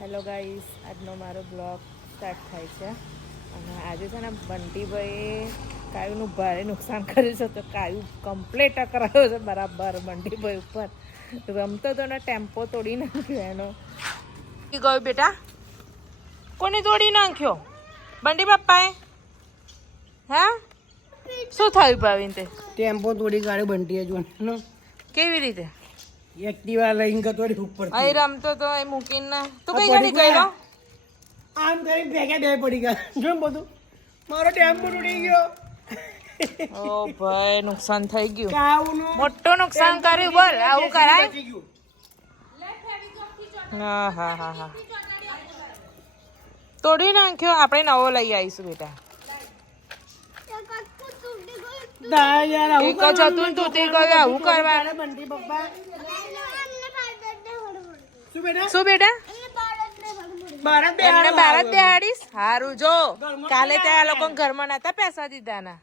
Hello guys આજનો મારો blog start થાય છે. અને આજે છે ને બંટીભાઈએ કાયુનું ભારે નુકસાન કર્યું છે. તો કાયુ કમ્પ્લેટ કરાયો છે બરાબર બંટીભાઈ ઉપર. રમતો તો ને ટેમ્પો તોડી નાખ્યો એનો. ગયો બેટા. કોને તોડી નાખ્યો? બંટી બાપ્પાએ હા? શું થયું ભાવિન તે? ટેમ્પો તોડી કાઢ્યો બંટીએ જોવાનો કેવી રીતે? એક્ટિવા લઈને ગતો ઉપર અહીં રમતો તો એ મૂકીને. તું કઈ ગાડી ગયો? આમ કરી ભેગા બે પડી ગયા. જોમ બધું. મારો ટેમ્પો તૂટી ગયો. ઓ ભાઈ નુકસાન થઈ ગયું. મોટું નુકસાન કર્યું બોલ આવું કરાય? હા હા હા હા. તોડી નાખ્યો આપણે નવો લઈ આવીશું બેટા. એક તૂટી ગયું આવું કરવા શું બેટા? શું બેટા? એમને ભારત બેહાડીશ? સારું જો. કાલે ત્યાં આ લોકો ઘરમાં નતા પૈસા દીધા ના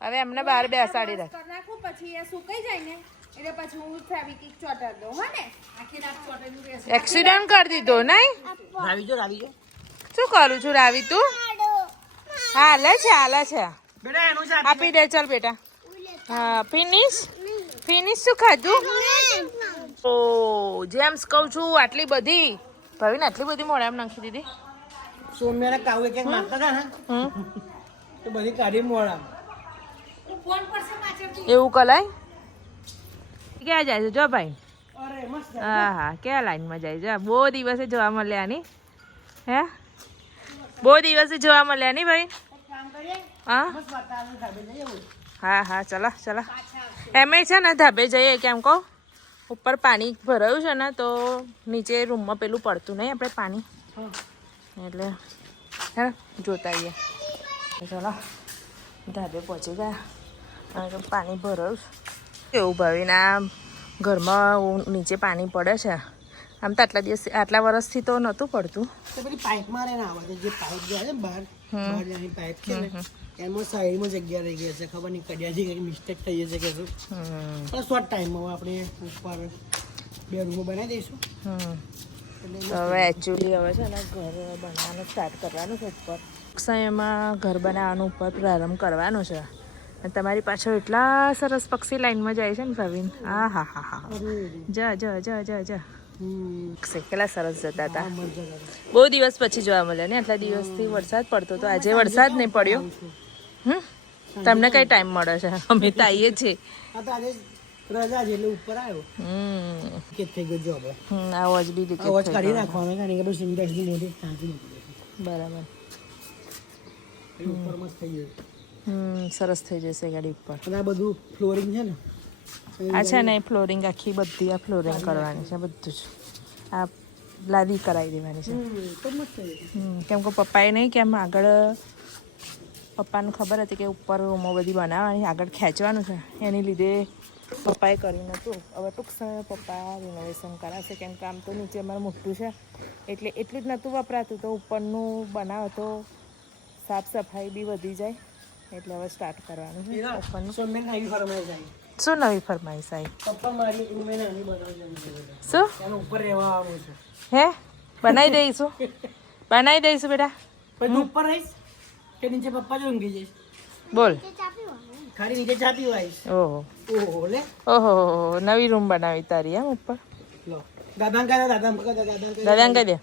હવે એમને બહાર બેસાડી રાખ પછી એ સુકાઈ જાય ને એટલે પછી હું ફેવિકિક ચોટર દઉં હો ને? આખી રાત ચોટેલું એક્સિડન્ટ કરી દીધો નહીં? રાવી જો રાવી જો. શું કરું છું રાવી તું? હાલે છે હાલે છે. બેટા એનું છે આપી દે ચાલ બેટા. હા ફિનિશ ફિનિશ શું ખાધું? ઓ જેમ્સ કહું છું આટલી બધી. ભાવીને આટલી બધી મોડા એમ નાખી દીધી. સોમ્યાના કાવ એક નાખતા હતા ને? તો બધી કાઢી મોડા એવું કલાય? ક્યાં જાય છે? જો ભાઈ. હા હા ક્યાં લાઈનમાં જાય? છે બહુ દિવસે જોવા મળ્યા ની હે? બહુ દિવસે જોવા મળ્યા ની ભાઈ? હા. હા હા ચલો ચલો. એમે છે ને ધાબે જઈએ કેમ કહો? ઉપર પાણી ભરાયું છે ને, તો નીચે રૂમમાં પેલું પડતું નહીં, આપણે પાણી. એટલે, હે, જોતા આવીએ. ચલો, ધાબે પહોંચી ગયા. અને પાણી ભરાયું કેવું ભાવીને આ ઘરમાં નીચે પાણી પડે છે. આમ તો આટલા દિવસ, આટલા વર્ષથી તો નહોતું પડતું. પેલી પાઇપ મારે ને આવે, જે પાઇપ જાય બહાર. બહાર અહીં પાઇપ છે ને એમાં સાઈડમાં જગ્યા રહી ગઈ છે ખબર નહીં કડિયાથી કંઈક મિસ્ટેક થઈ જશે કે શું. પણ શોર્ટ ટાઈમમાં આપણે ઉપર બે રૂમો બનાવી દઈશું. હવે એકચ્યુઅલી હવે છે ને ઘર બનાવવાનું સ્ટાર્ટ કરવાનું છે ઉપર. એમાં ઘર બનાવવાનું ઉપર પ્રારંભ કરવાનો છે. અને તમારી પાછળ એટલા સરસ પક્ષી લાઈનમાં જાય છે ને પ્રવીણ આ હા હા હા જા જા જા જા જા. કેટલા સરસ જતા હતા. બહુ દિવસ પછી જોવા મળ્યા ને? આટલા દિવસથી વરસાદ પડતો તો આજે વરસાદ નહીં પડ્યો. હમ? તમને કઈ ટાઈમ મળે છે? અમે તો આવીએ છીએ. રજા છે એટલે ઉપર આવ્યો. હમ. કે થઈ ગયો જોબ. હમ આવાજ બી લીકેજ અવાજ કાઢી. નાખવાનો કારણ કે મોટી બરાબર. ઉપર મસ્ત થઈ ગયું. હમ સરસ થઈ જશે ગાડી ઉપર. અને આ બધું ફ્લોરિંગ છે ને આ છે ને ફ્લોરિંગ આખી બધી આ ફ્લોરિંગ કરવાની છે બધું જ. આ લાદી કરાવી દેવાની છે. કેમ કે પપ્પાએ નહીં કેમ આગળ પપ્પાને ખબર હતી કે ઉપર રૂમો બધી બનાવવાની આગળ ખેંચવાનું છે. એની લીધે પપ્પાએ કર્યું નહોતું. હવે ટૂંક સમય પપ્પા રિનોવેશન કરાશે કેમ કે આમ તો નીચે અમારે મોટું છે. એટલે એટલું જ નહોતું વપરાતું તો ઉપરનું બનાવો તો સાફ સફાઈ બી વધી જાય. એટલે હવે સ્ટાર્ટ કરવાનું છે. ઉપરનું. શું નવી ફરમાઈશ આવી? પપ્પા મારી રૂમે નાની બનાવી શું? એનો ઉપર રહેવા આવું છે. હે? બનાવી દઈશું. બનાવી દઈશું બેટા. પછી ઉપર રહીશ કે નીચે પપ્પા જ ઊંઘી જઈશ? બોલ. ખાલી નીચે ચા પીવા ઓહો. ઓહો લે. ઓહો નવી રૂમ બનાવી તારી એમ ઉપર. લો. દાદા કહે દાદા કહે દાદા કહે દે.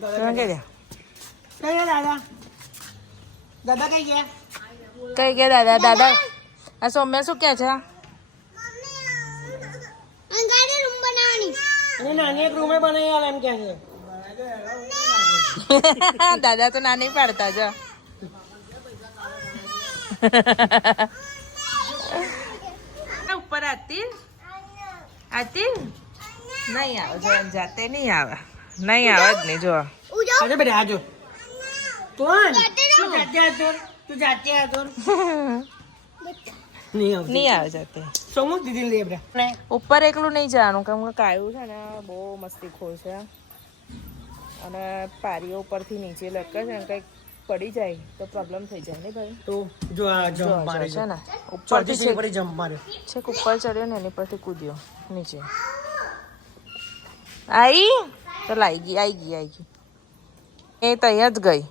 દાદા કહી દે. કઈ ગયા દાદા. દાદા કઈ ગયા? કઈ ગયા દાદા દાદા. આ સૌમ્યા શું કહે છે અને નાની એક રૂમે બનાવી આવે એમ કે છે. દાદા તો નાની પાડતા જો. ઉપર આતી આતી નહીં આવે જો જાતે નહીં આવે. નહીં આવે જ નહીં જો. અરે બેટા આજો કોણ? શું જાતે આતો તું જાતે આતો નહીં નહીં આવે જાતે. સોમુ દીધી લે આપણે ઉપર એકલું નહીં જવાનું કેમ કે કાયું છે ને બહુ મસ્તી ખોર છે. અને પારીઓ ઉપરથી નીચે લટકે છે ને કંઈક પડી જાય તો પ્રોબ્લેમ થઈ જાય ને ભાઈ. તો જો આ જમ્પ મારે છે ને. ઉપરથી છે છેક જમ્પ મારે. છે ઉપર ચડ્યો ને એની પરથી કૂદ્યો નીચે. આઈ? તો લાઈ ગઈ આઈ ગઈ આઈ ગઈ. એ તો અહીંયા જ ગઈ.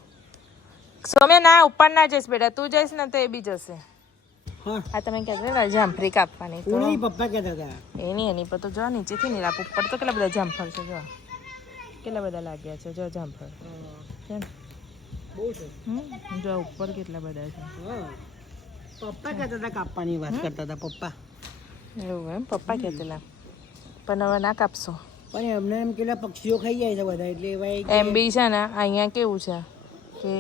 સોમ્યા ના ઉપર ના જઈશ બેટા તું જઈશ ને તો એ બી જશે. આ તમે કહેતા હતા જામફળી કાપવાની. તો ઉની પપ્પા કહેતા હતા. એની એની પર તો જો નીચેથી નહીં રાખ ઉપર તો કેટલા બધા જામફળ છે જો કેટલા બધા લાગ્યા છે જો જામફળ? જો ઉપર કેટલા બધા છે. પપ્પા કહેતા હતા કાપવાની વાત કરતા હતા પપ્પા. એવું એમ? પપ્પા કહેતા પણ હવે ના કાપશો. પણ એમને એમ કેટલા પક્ષીઓ ખાઈ જાય છે બધા એટલે એમ બી છે ને અહીંયા કેવું છે કે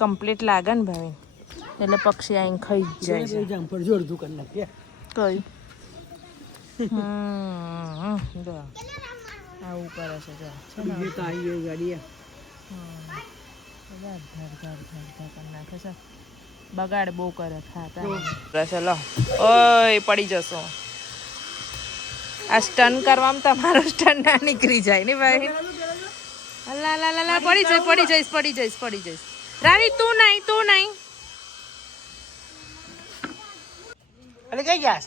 કમ્પ્લીટ લાગે ને ભાઈ. એટલે પક્ષી આઈને ખાઈ જ જાય જામફળ જોડતું કરી નાખીએ કઈ? આવું કરે છે જો. છે ને? બીજું તો આવી ગઈ ગાડી ધર ધર ધર ધર કરી નાખે છે. બગાડ બહુ કરે ખાતા. છે લો. ઓય પડી જશો. આ સ્ટન કરવામાં તમારો સ્ટન ના નીકળી જાય ને ભાઈ. લા લા લા પડી જઈશ પડી જઈશ પડી જઈશ પડી જઈશ. રાવી તું નહીં તું નહીં. એટલે કઈ જાસ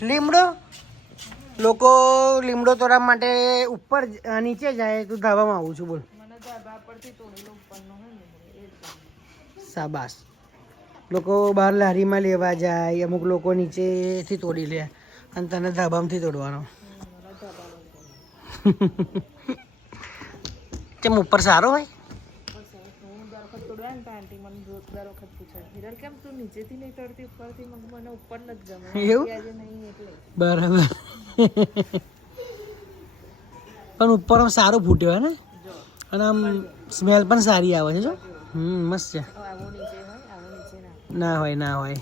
લીમડો? લોકો લીમડો તોડવા માટે ઉપર નીચે જાય તો ધાબામાં આવું છું બોલ. સાબાસ લોકો બહાર લારીમાં લેવા જાય અમુક લોકો નીચેથી તોડી લે અને તને ધાબામાંથી તોડવાનો. કેમ ઉપર સારો હોય? કેમ તું નીચેથી નહીં તોડતી ઉપરથી મને ઉપર નથી ગમે એવું? આજે નહીં એટલે. બરાબર. પણ ઉપર આમ સારું ફૂટ્યો હે ને? અને આમ સ્મેલ પણ સારી આવે છે જો. હમ મસ્ત છે. ના ના હોય ના હોય.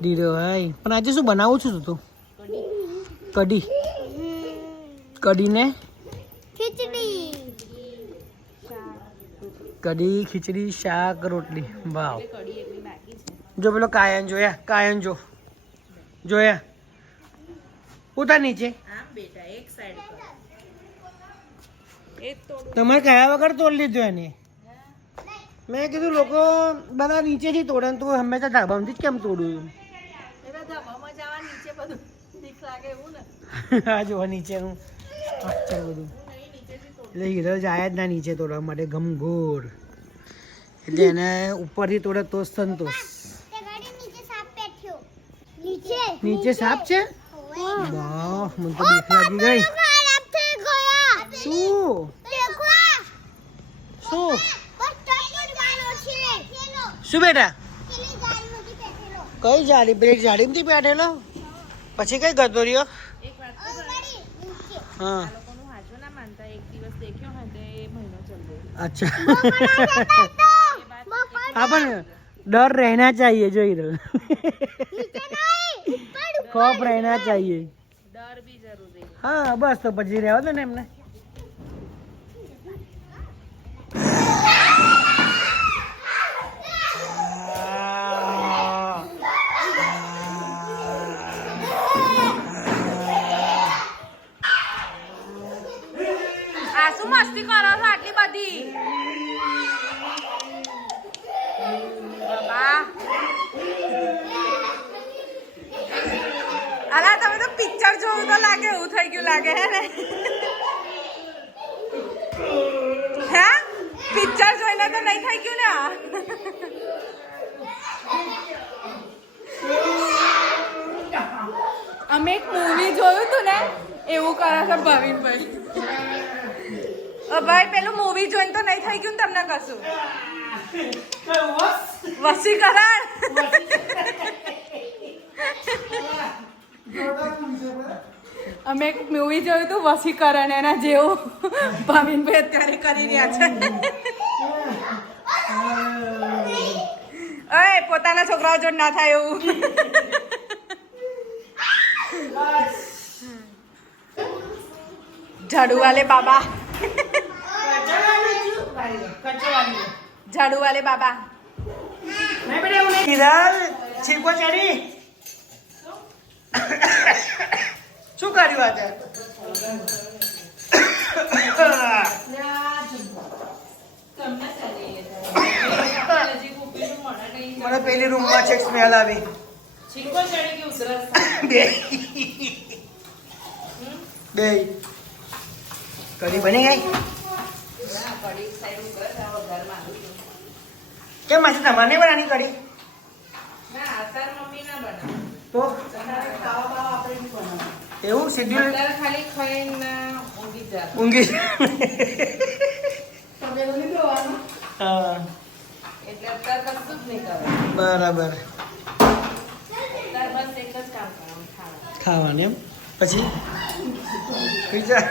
ડીડો હોય. પણ આજે શું બનાવું છું તું કઢી. કઢીને કઢી ખીચડી શાક રોટલી. વાવ. જો પેલો કાયન જોયા કાયન જો. જોયા? ઉતાર નીચે. તમારે કયા વગર તોડ લીધો એને? મેં કીધું લોકો બધા નીચેથી તોડે તો હંમેશા ધાબામાંથી જ કેમ તોડું? આ જોવા નીચેનું હું બધું. એટલે હીરો જાય જ ના નીચે તોડવા માટે, ગમઘોર. એટલે એને ઉપરથી તોડે તો સંતોષ. નીચે સાપ છે? વાહ, મને તો ગઈ. શું? શું? શું બેટા? કઈ જાડી પેલી જાડીમાંથી બેઠેલો પછી કઈ રહ્યો હા લોકોનું હાજુ ના માનતા એક દિવસ દેખ્યો હોય તો એ મહિનો અચ્છા. હા પણ ડર રહેના ચાહીએ જોઈ રહ્યો. ખોફ રહેના ચાહીએ. હા બસ તો પછી રહેવા દે ને એમને. મસ્તી કરો આટલી બાબા અલા, તમે તો પિક્ચર જોવું તો લાગે, એવું થઈ ગયું લાગે, હે ને? હે? પિક્ચર જોઈને તો નહીં થઈ ગયું ને અમે એક મૂવી જોયું તું ને, એવું કરે છે અ ભાઈ પેલું મૂવી જોઈને તો નહીં થઈ ગયું તમને કશું? વસીકરણ અમે એક મૂવી જોયું હતું વસીકરણ એના જેવું. ભાવિનભાઈ અત્યારે કરી રહ્યા છે. અય પોતાના છોકરાઓ જોડે ના થાય એવું. ઝાડુ વાલે બાબા. ઝાડુ વાલે બાબા. કિરણ છીકો ચડી. શું કર્યું આજે? મને પેલી રૂમમાં છે સ્મેલ આવી. બે. કઢી બની ગઈ? કેમ માસી તમારે બનાની કઢી? ના અત્યારે મમ્મી ના બનાવે. તો? ખાવા બાવા આપણે. એવું? શેડ્યુલ ખાલી ખાઈને ઊંઘી બરાબર. અત્યારે બસ એક જ કામ કરવાનું ખાવાનું. ખાવાનું એમ? પછી? બીજા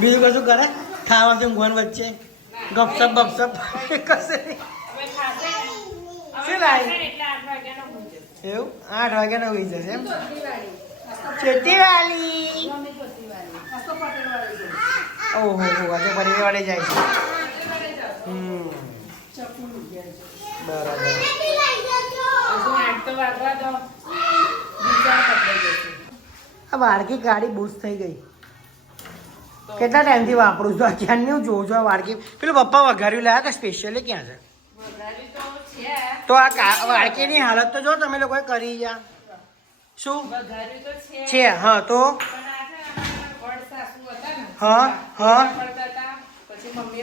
બીજું કશું કરે? ખાવા કે ઊંઘવાનું વચ્ચે ગપસપ બપસપ કશે નહીં. હવે ખાશે ને, હવે શું લાવી? ખાશે ને એટલે આઠ વાગ્યાનો ઊંઘી જશે. એવું આઠ વાગ્યાનો હોઈ જશે એમ ચોટલીવાળી. ચેતીવાલી મમ્મી ચોટલીવાળી. હસ્તો પટેલવાળી છે. ઓહો હો આજે પરિવાર વાળે જાય છે અત્યારે જાઓ. હમ ચકુનું ઘેર છે. બરાબર હજુ આઠ તો વાગવા દો બીજા પકડાઈ જશે આ વાડકી ગાડી બુશ થઈ ગઈ તો કેટલા ટાઈમથી વાપરું છું? ક્યાંની નહીં જોઉં છું આ વાડકી. પેલું પપ્પા વઘાર્યું લાયા હતા સ્પેશિયલી ક્યાં છે? તો આ કા- વાડકીની હાલત તો જો તમે લોકોએ કરી ગયા. શું? છે. હા તો? હા, હા. પછી મમ્મી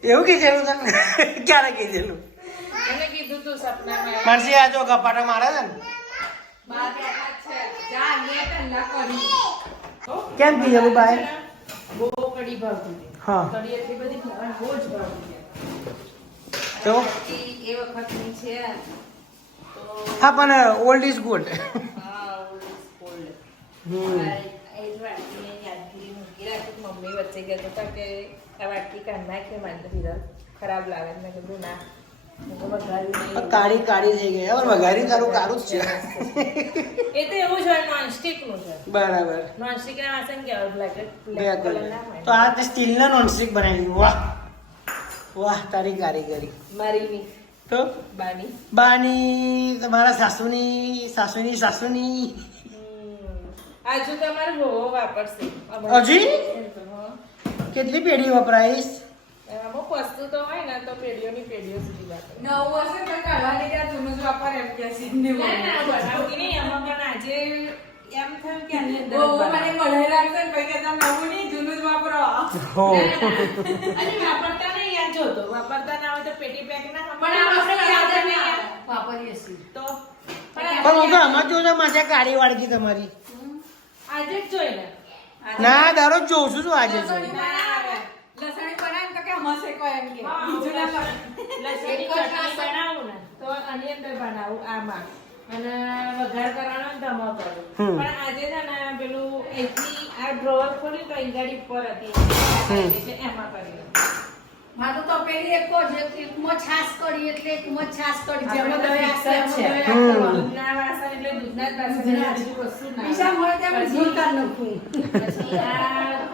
કે એવું કીધેલું તને ક્યારે કીધેલું? માનસી આ જો ગપાટા મારે છે ને કેમ કીધેલું બાય હા. તો? હા પણ ઓલ્ડ ઇઝ ગુડ મમ્મી વચ્ચે ગયા હતા કે આ વાટકી કાઢ નાખ મારી ખરાબ લાગે. મેં કીધું ના કાળી કાળી થઈ ગઈ. હવે વઘારી તારું કાળું જ છે. એ તો એવું છે નોનસ્ટિકનું છે. બરાબર. નોનસ્ટિક ના વાસણ કે બ્લેક બે કલર તો આ તે સ્ટીલના નોનસ્ટિક બનાવી વાહ. વાહ તારી કારીગરી મારી ની તો? બાની. બાની તમારા સાસુની સાસુની સાસુની. આજુ તમારે હોવો વાપરશે. હજી? કેટલી પેઢી વપરાઈશ? અમુક વસ્તુ તો હોય ને તો પેઢીઓ સુધી નવ વર્ષે કોઈ કાઢવાની ત્યાં જૂનું જ વાપરે એમ કે છે. ના ના બનાવતી નહીં એમાં પણ આજે એમ થયું કે આની અંદર બહુ મને મળે રાખશે ને પછી કહેતા નવું નહીં, જૂનું જ વાપરો. અને વાપરતા નહીં યાદ જોતો વાપરતા ના હોય તો પેટી પેક ના પણ આપણે યાદ. વાપરીએ છીએ. તો? પણ હું તો આમાં જોઉં છું? માસે કાળી વાળગી તમારી. આજે જ જોઈ ને ના દરરોજ જોઉં છું શું આજે. લસણી તો શેકો એમ કે. બીજું ના. લસણની ચટણી બનાવું ને તો આની અંદર બનાવું આમાં. અને વઘાર કરવાનો ધમો કરું. પણ આજે છે ને પેલું એથી આ ડ્રોવર ખોલ્યું તો ઈંગાડી ઉપર હતી. એટલે એમાં કર્યું મારું તો પેલી એક જ એક એકમાં છાશ કરી એટલે એકમાં છાશ કરી. જેમાં દહીં છે. દૂધના વાસણ એટલે દૂધના જ વાસણ. બીજું મળે ત્યાં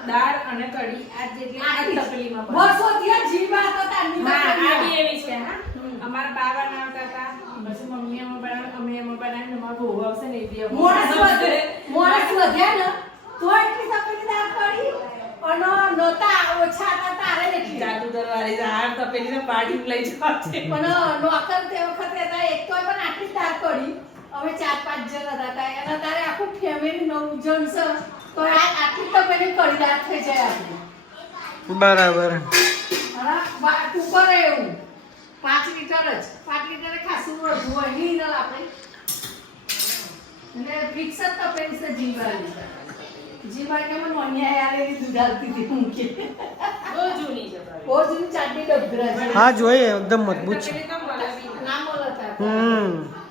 દાળ અને કઢી આ જેટલી આ આટલી. વર્ષો થયા જીવા હતા તારની હા, આ બી એવી છે હા. અમારા બાવા ના હતા પછી મમ્મી અમે બનાવ અમે એમાં બનાવીને અમારો વહુ આવશે ને બી અમે મોણસ. વધે મોણસ વધ્યા ને તો એટલી તપલી દાળ કઢી અનો નોતા ઓછા હતા તારે એટલી જાદુ દરવારી હાર તપેલીને પાડી લઈ જવા છે પણ નોકર તે વખતે હતા એક તો પણ આટલી દાળ કઢી અમે ચાર પાંચ જણ હતા તા એના તારે આખું ફેમિલી નવ જણ છે. તો આ આટલી કરી દાળ થઈ જાય આપણી. બરાબર. વા- એવું. પાંચ લીટર જ. પાંચ લીટરે ખાસું વધુ હોય. નહીં આપણે એટલે ફિક્સ જ તપેલી છે જીવાળી જીવાળી કે મને અન્યાય એવી દૂધ આલતી હતી હું કે બહુ જૂની બહુ જૂની ચાટની ડબરા હા જોઈએ એકદમ મજબૂત છે. તપેલી તો મળે બી નહીં. ના મળતા હમ.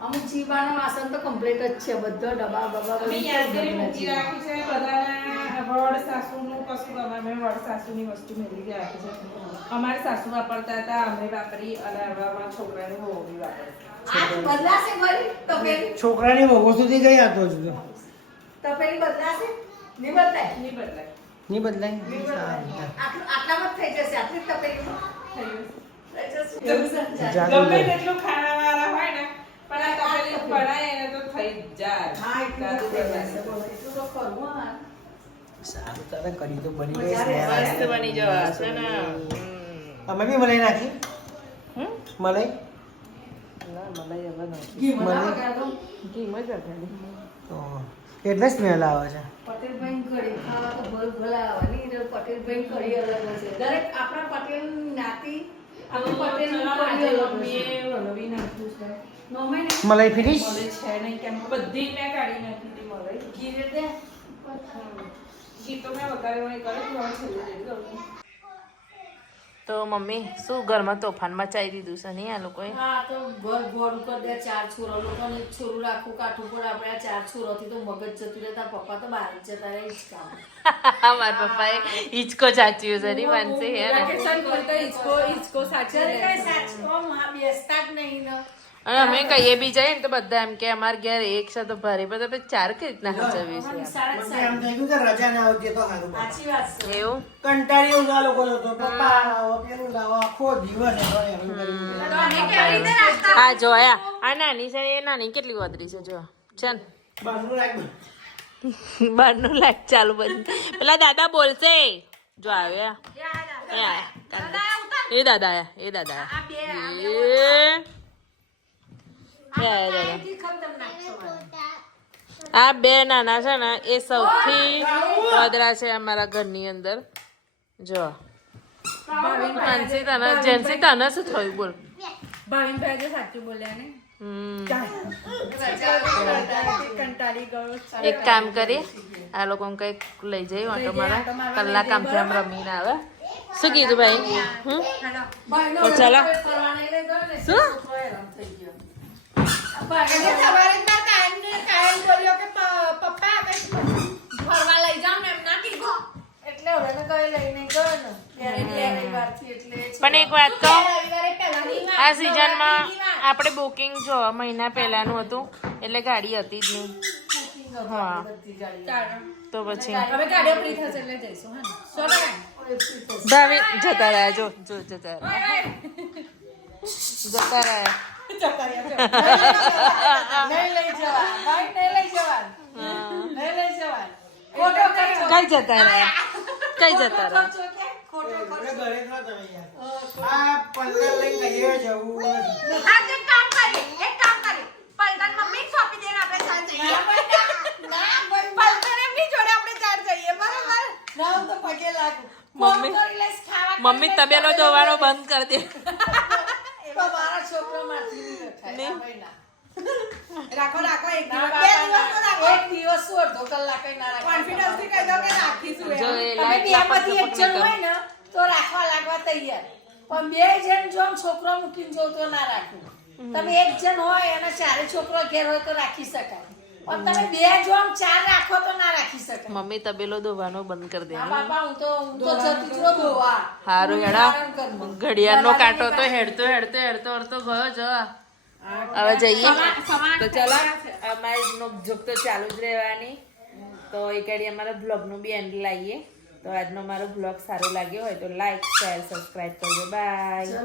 અમુક જીવાના વાસણ તો કમ્પ્લીટ જ છે બધો ડબ્બા બબ્બા અમે બધું યાદગીરી મૂકી. રાખી છે બધાના વડ સાસુનું કશું અમે વડ સાસુની વસ્તુ મેળવી રાખી છે અમારે સાસુ વાપરતા હતા અમે વાપરી અને હવે અમારા છોકરાને બહુ વાપરે. બદલાશે ફરી તપેલી છોકરાની વહુ સુધી ગઈ આ તો તો. પેલી બદલાશે? નહીં બદલાય? નહીં બદલાય. નહીં બદલાય? આટલામાં જ થઈ જશે આટલી તપેલી. થઈ જશે. ગમે તેટલું ખાવાવાળા હોય ને પણ આ તપેલી બનાય એને તો થઈ જ જાય. હા, એટલું તો. એટલું કરવું. સારું તારે કરી તો બની ગઈ મસ્ત બની જવા ને અમે બી મલાઈ નાખી? હમ? મલાઈ? એટલે સ્મેલ આવે છે. પટેલભાઈ કઢી ખાવા તો ભલ ભલા આવવાની એટલે પટેલભાઈ કઢી અલગ હશે દરેક આપણા પટેલ જ્ઞાતિ મલાઈ ફિનિશ છે નહીં કેમ બધી મેં કાઢી નાખી હતી મલાઈ ઘી રીતે ઘી તો મેં વગાડ્યો કરે તો મમ્મી શું ઘરમાં તોફાન મચાવી દીધું છે નહીં આ લોકોએ? હા તો ઘર ગોળ કરી દે ચાર છોરો લોકોને છોરું રાખવું કાઠું પડે આપણે આ ચાર છોરોથી તો મગજ જતું રહેતા પપ્પા તો બહાર જતા રહે કામ મારા પપ્પાએ હિચકો સાચ્યો છે નહીં માનસે હે ને? જ્યારે કાંઈ સાચું હા બેસતા જ નહીં ને. અને અમે કહીએ બી જઈએ ને તો બધા એમ કે અમારે ઘેર એક સાથે ભારે બધા ચાર કે રીતના વાત છે એવું કંટાળી એવું આ લોકો તો પપ્પા લાવો પેલું લાવો આખો દિવસ આ જોયા આ નાની છે એ નાની કેટલી વધરી છે જો છે ને બહારનું લાઈટ ચાલુ બંધ પેલા દાદા બોલશે જો આવ્યા એ દાદા આયા એ દાદા એ એ આયા દાદા ખતમ નાખશો આ બે નાના છે ને એ સૌથી વધરા છે અમારા ઘરની અંદર. જો. માનસી તને જેન્સી તને શું થયું? બોલ. હમ. એક કામ કરી આ લોકો કંઈક લઈ જઈએ ઓટો મારા. કલાક આમથી આમ રમીને આવે. શું કીધું ભાઈ? હમ? તો શું? તો કઈ ને. એટલે પણ એક વાત વાત. આ સિઝનમાં આપણે બુકિંગ જો મહિના પહેલાનું હતું એટલે ગાડી હતી જ નહીં. હા. તો પછી? હવે ગાડીઓ free થશે એટલે જઈશું, હા ને? સો ટકા? ભાવી જતા રહ્યા જો જો જતા રહ્યા. જતા રહ્યા. નહીં લઈ જવા ભાઈ નહીં લઈ જવા નહીં લઈ જવા ખોટો. કઈ જતા રહ્યા કઈ જતા રહ્યા મમ્મી મમ્મી- તબેલો ખાવા બંધ કરી દે. તો મારા છોકરો મારથી નહીં રખાય. નહીં? આ ભાઈ ના. રાખો રાખો એક દિવસ બે બાપા, દિવસ તો ના. રાખો એક દિવસ શું અડધો કલાક ના રાખો. કોન્ફિડન્સથી કહી દો કે રાખીશું જો તમે લાઈટ એક જણ હોય ને તો રાખવા લાગવા તૈયાર પણ બે જણ જો છોકરો મૂકીને જો તો ના રાખવું તમે એક જણ હોય અને ચારે છોકરો ઘેર હોય તો રાખી શકાય તમે બે જોમ ચાર રાખો તો ના રાખી શકે. મમ્મી તબેલો દોવાનો બંધ કરી દે હા બાપા હું તો હું તો જતી જ દોવા હારું હેડા. ઘડિયાળનો કાંટો તો હેડતો હેડતો હેડતો હેડતો ગયો જો હવે જઈએ. તો ચલો અમારી નોકઝોક તો ચાલુ જ રહેવાની. તો એક આડી અમારા બ્લોગનું બી એન્ડ લાવીએ. તો આજનો મારો બ્લોગ સારો લાગ્યો હોય તો લાઈક શેર સબસ્ક્રાઈબ કરજો. બાય.